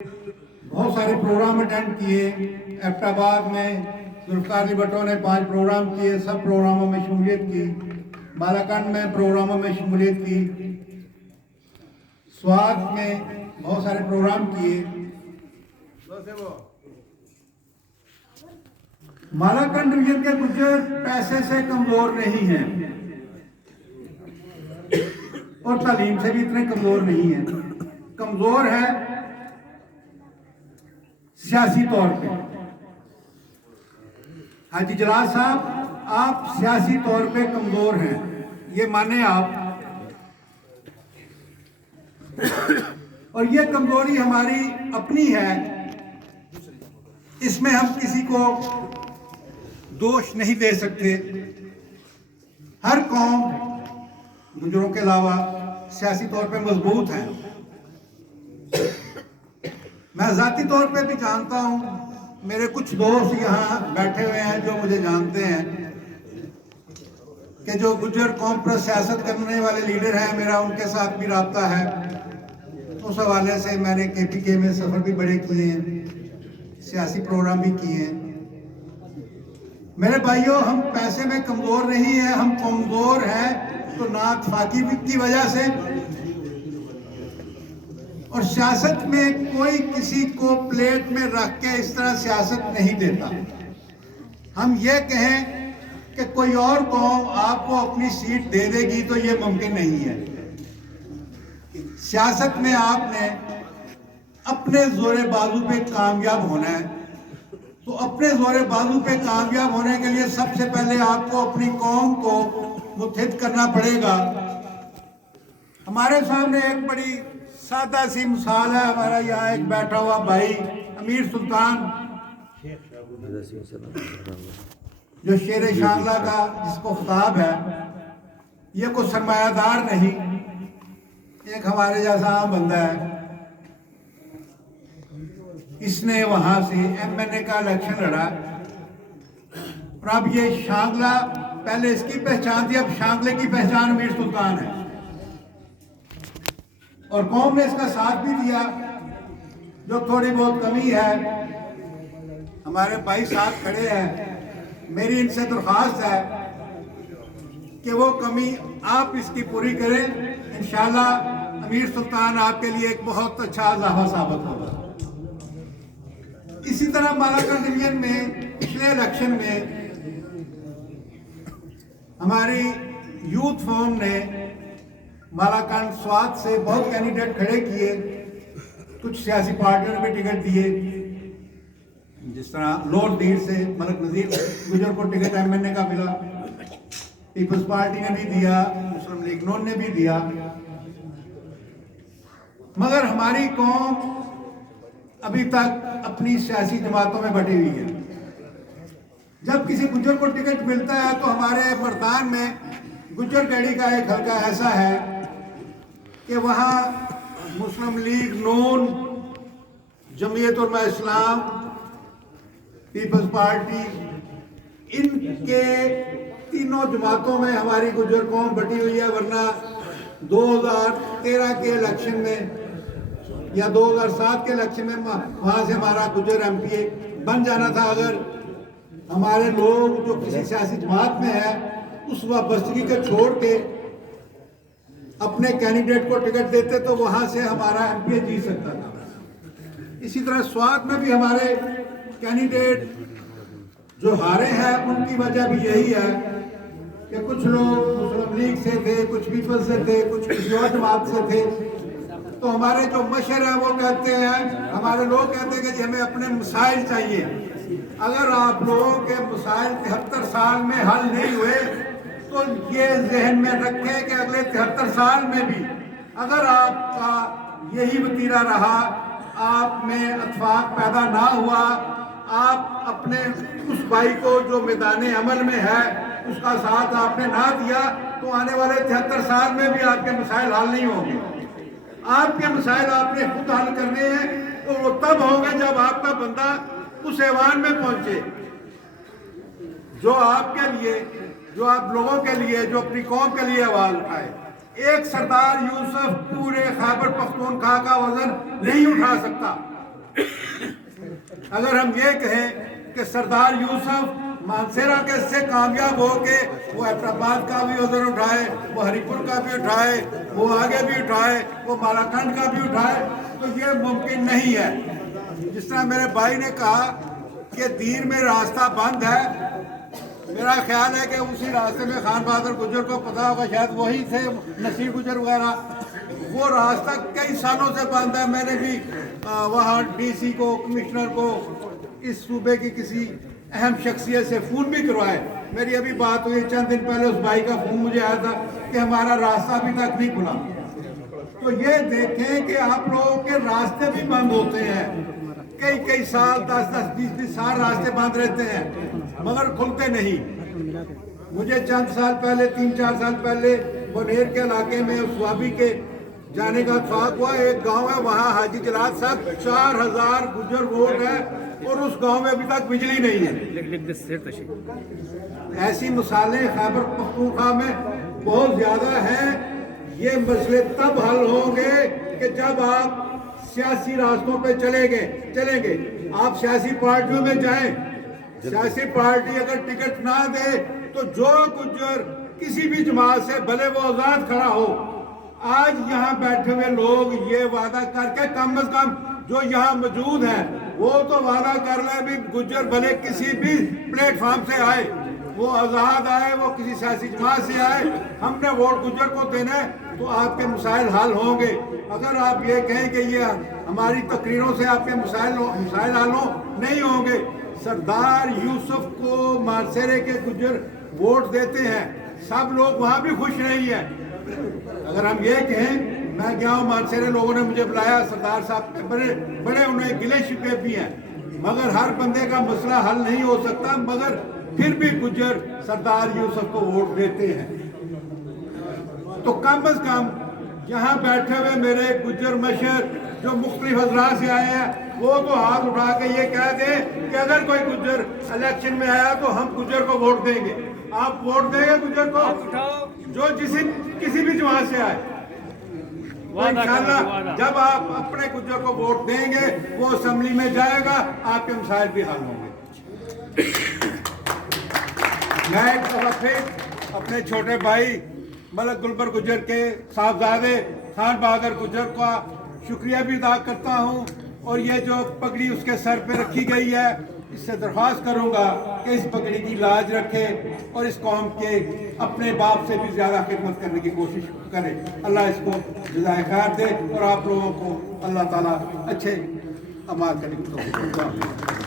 بہت سارے programme attend کیے. ایبٹ آباد میں ذوالفقار علی بھٹو نے 5 پروگرام کیے, سب پروگراموں میں شمولیت کی. بالاکنڈ میں پروگراموں میں شمولیت کی. سوات میں بہت سارے پروگرام کیے. بالاکنڈ ڈویژن کے گجر پیسے سے کمزور نہیں ہیں اور تعلیم سے بھی اتنے کمزور نہیں ہیں. کمزور ہے سیاسی طور پہ. حاجی جلال صاحب, آپ سیاسی طور پہ کمزور ہیں, یہ مانیں آپ. اور یہ کمزوری ہماری اپنی ہے, اس میں ہم کسی کو دوش نہیں دے سکتے. ہر قوم گجروں کے علاوہ سیاسی طور پہ مضبوط ہے. میں ذاتی طور پہ بھی جانتا ہوں, میرے کچھ دوست یہاں بیٹھے ہوئے ہیں جو مجھے جانتے ہیں کہ جو گجر قوم پر سیاست کرنے والے لیڈر ہیں, میرا ان کے ساتھ بھی رابطہ ہے. اس حوالے سے میں نے KPK میں سفر بھی بڑے کیے ہیں, سیاسی پروگرام بھی کیے ہیں. میرے بھائیوں, ہم پیسے میں کمزور نہیں ہیں, ہم کمزور ہیں تو نااتفاقی کی وجہ سے. اور سیاست میں کوئی کسی کو پلیٹ میں رکھ کے اس طرح سیاست نہیں دیتا. ہم یہ کہیں کہ کوئی اور قوم آپ کو اپنی سیٹ دے دے گی تو یہ ممکن نہیں ہے. سیاست میں آپ نے اپنے زور بازو پہ کامیاب ہونا ہے, تو اپنے زور بازو پہ کامیاب ہونے کے لیے سب سے پہلے آپ کو اپنی قوم کو متحد کرنا پڑے گا. ہمارے سامنے ایک بڑی سادہ سی مثال ہے. ہمارا یہاں ایک بیٹھا ہوا بھائی امیر سلطان, جو شیر شانگلہ کا جس کو خطاب ہے, یہ کوئی سرمایہ دار نہیں, ایک ہمارے جیسا عام بندہ ہے. اس نے وہاں سے MNA کا الیکشن لڑا, اور اب یہ شانگلہ, پہلے اس کی پہچان تھی, اب شانگلے کی پہچان امیر سلطان ہے. اور قوم نے اس کا ساتھ بھی دیا. جو تھوڑی بہت کمی ہے, ہمارے بھائی ساتھ کھڑے ہیں, میری ان سے درخواست ہے کہ وہ کمی آپ اس کی پوری کریں. انشاءاللہ امیر سلطان آپ کے لیے ایک بہت اچھا اضافہ ثابت ہوگا. اسی طرح بالاکنڈ ڈویژن میں پچھلے الیکشن میں ہماری یوتھ فورم نے بالاکنڈ سوات سے بہت کینڈیڈیٹ کھڑے کیے. کچھ سیاسی پارٹیوں نے بھی ٹکٹ دیے, جس طرح لور دیر سے ملک نذیر گجر کو ٹکٹ MNA کا ملا, پیپلز پارٹی نے بھی دیا, مسلم لیگ نون نے بھی دیا. مگر ہماری قوم ابھی تک اپنی سیاسی جماعتوں میں بٹی ہوئی ہے. جب کسی گجر کو ٹکٹ ملتا ہے تو ہمارے مردان میں گجر گیڑی کا ایک حلقہ ایسا ہے کہ وہاں مسلم لیگ نون, جمعیت علماء اسلام, پیپلز پارٹی, ان کے تینوں جماعتوں میں ہماری گجر قوم بٹی ہوئی ہے. ورنہ 2013 کے الیکشن میں یا 2007 کے الیکشن میں وہاں سے ہمارا گجر MPA بن جانا تھا. اگر ہمارے لوگ جو کسی سیاسی جماعت میں ہے اس وابستگی کو چھوڑ کے اپنے کینڈیڈیٹ کو ٹکٹ دیتے تو وہاں سے ہمارا MPA جیت سکتا تھا. اسی طرح سوات میں بھی ہمارے کینڈیڈیٹ جو ہارے ہیں ان کی وجہ بھی یہی ہے کہ کچھ لوگ مسلم لیگ سے تھے, کچھ پیپل سے تھے, کچھ کسی اور جماعت سے تھے. تو ہمارے جو مشر ہیں وہ کہتے ہیں, ہمارے لوگ کہتے ہیں کہ جی ہمیں اپنے مسائل چاہیے. اگر آپ لوگوں کے مسائل 73 سال میں حل نہیں ہوئے تو یہ ذہن میں رکھیں کہ اگلے 73 سال میں بھی اگر آپ کا یہی وتیرہ رہا, آپ میں اتفاق پیدا نہ ہوا, آپ اپنے اس بھائی کو جو میدان عمل میں ہے اس کا ساتھ آپ نے نہ دیا, تو آنے والے 73 سال میں بھی آپ کے مسائل حل نہیں ہوں گے. آپ کے مسائل آپ نے خود حل کرنے ہیں, تو وہ تب ہوں گے جب آپ کا بندہ اس ایوان میں پہنچے جو آپ کے لیے, جو آپ لوگوں کے لیے, جو اپنی قوم کے لیے آواز اٹھائے. ایک سردار یوسف پورے خیبر پختونخوا کا وزن نہیں اٹھا سکتا. اگر ہم یہ کہیں کہ سردار یوسف مانسیرا کے سے کامیاب ہو کے وہ حیدرآباد کا بھی عذر اٹھائے، وہ ہری پور کا بھی اٹھائے، وہ آگے بھی اٹھائے، وہ بالاکنڈ کا بھی اٹھائے، تو یہ ممکن نہیں ہے۔ جس طرح میرے بھائی نے کہا کہ دیر میں راستہ بند ہے، میرا خیال ہے کہ اسی راستے میں خان بہادر گجر کو پتا ہوگا، شاید وہی تھے نصیر گجر وغیرہ، وہ راستہ کئی سالوں سے بند ہے۔ میں نے بھی وہاں ڈی سی کو، کمشنر کو، اس صوبے کی کسی اہم شخصیت سے فون بھی کروائے۔ میری ابھی بات ہوئی چند دن پہلے، اس بھائی کا فون مجھے آیا تھا کہ ہمارا راستہ ابھی تک نہیں کھلا۔ تو یہ دیکھیں کہ آپ لوگوں کے راستے بھی بند ہوتے ہیں، کئی سال، 10-20 سال راستے بند رہتے ہیں مگر کھلتے نہیں۔ مجھے چند سال پہلے، 3-4 سال پہلے بنیر کے علاقے میں اس وابی کے جانے کا اتفاق ہوا۔ ایک گاؤں ہے وہاں حاجی جلال صاحب، 4000 گجر ووٹ ہے اور اس گاؤں میں ابھی تک بجلی نہیں ہے۔ ایسی مثالیں خیبر پختونخوا میں بہت زیادہ ہیں۔ یہ مسئلے تب حل ہوں گے کہ جب آپ سیاسی راستوں پہ چلیں گے۔ آپ سیاسی پارٹیوں میں جائیں، سیاسی پارٹی اگر ٹکٹ نہ دے تو جو گجر کسی بھی جماعت سے بھلے وہ آزاد کھڑا ہو، آج یہاں بیٹھے ہوئے لوگ یہ وعدہ کر کے، کم از کم جو یہاں موجود ہیں وہ تو وعدہ کر لیں بھی گجر بھلے کسی بھی پلیٹ فارم سے آئے، وہ آزاد آئے، وہ کسی سیاسی جماعت سے آئے، ہم نے ووٹ گجر کو دینا ہے تو آپ کے مسائل حل ہوں گے۔ اگر آپ یہ کہیں کہ یہ ہماری تقریروں سے آپ کے مسائل حل نہیں ہوں گے۔ سردار یوسف کو مانسیرے کے گجر ووٹ دیتے ہیں، سب لوگ وہاں بھی خوش نہیں ہیں۔ اگر ہم یہ کہیں، میں گیا ہوں مانسیرے، لوگوں نے مجھے بلایا، سردار صاحب کے بڑے انہیں گلے شکوے بھی ہیں، مگر ہر بندے کا مسئلہ حل نہیں ہو سکتا، مگر پھر بھی گجر سردار یوسف کو ووٹ دیتے ہیں۔ تو کم از کم یہاں بیٹھے ہوئے میرے گجر مشر جو مختلف حضرات سے آئے ہیں، وہ تو ہاتھ اٹھا کے یہ کہہ دیں کہ اگر کوئی گجر الیکشن میں آیا تو ہم گجر کو ووٹ دیں گے۔ آپ ووٹ دیں گے گجر کو، جو کسی بھی جماعت سے آئے؟ انشاءاللہ جب آپ اپنے گجر کو ووٹ دیں گے، وہ اسمبلی میں جائے گا، آپ کے مسائل بھی حل ہوں گے۔ میں ایک دفعہ پھر اپنے چھوٹے بھائی ملک گلبر گجر کے صاحبزادے خان بہادر گجر کا شکریہ بھی ادا کرتا ہوں، اور یہ جو پگڑی اس کے سر پہ رکھی گئی ہے، اس سے درخواست کروں گا کہ اس پگڑی کی لاج رکھے اور اس قوم کے اپنے باپ سے بھی زیادہ خدمت کرنے کی کوشش کرے۔ اللہ اس کو جزائے خیر دے اور آپ لوگوں کو اللہ تعالیٰ اچھے اعمال کرنے کی توفیق دے۔